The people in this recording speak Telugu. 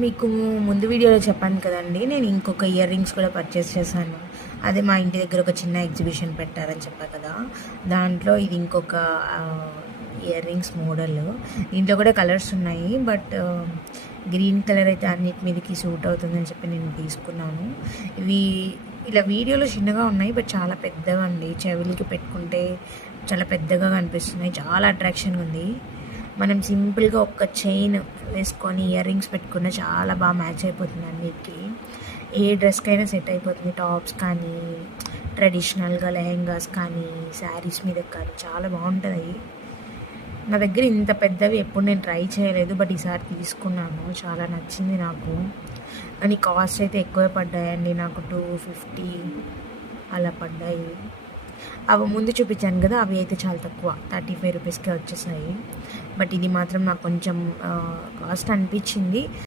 మీకు ముందు వీడియోలో చెప్పాను కదండీ! నేను ఇంకొక ఇయర్ రింగ్స్ కూడా పర్చేస్ చేశాను. అదే మా ఇంటి దగ్గర ఒక చిన్న ఎగ్జిబిషన్ పెట్టారని చెప్పా కదా! దాంట్లో ఇది ఇంకొక ఇయర్ రింగ్స్ మోడల్. దీంట్లో కూడా కలర్స్ ఉన్నాయి. బట్ గ్రీన్ కలర్ అయితే అన్నిటి మీదకి సూట్ అవుతుందని చెప్పి నేను తీసుకున్నాను. ఇవి ఇలా వీడియోలో చిన్నగా ఉన్నాయి. బట్ చాలా పెద్దవండి. చెవులకి పెట్టుకుంటే చాలా పెద్దగా కనిపిస్తున్నాయి. చాలా అట్రాక్షన్‌గా ఉంది. మనం సింపుల్గా ఒక చైన్ వేసుకొని ఇయర్ రింగ్స్ పెట్టుకున్న చాలా బాగా మ్యాచ్ అయిపోతుంది అన్నిటికీ. ఏ డ్రెస్కైనా సెట్ అయిపోతుంది. టాప్స్ కానీ, ట్రెడిషనల్గా లెహెంగాస్ కానీ, శారీస్ మీద కానీ చాలా బాగుంటుంది. నా దగ్గర ఇంత పెద్దవి ఎప్పుడు నేను ట్రై చేయలేదు. బట్ ఈసారి తీసుకున్నాను. చాలా నచ్చింది నాకు. కానీ కాస్ట్ అయితే ఎక్కువే పడ్డాయండి. నాకు 250 అలా పడ్డాయి. అవి ముందు చూపించాను కదా, అవి అయితే చాలా తక్కువ, 35 రూపీస్కే వచ్చేసాయి. బట్ ఇది మాత్రం నాకు కొంచెం కాస్ట్ అనిపించింది.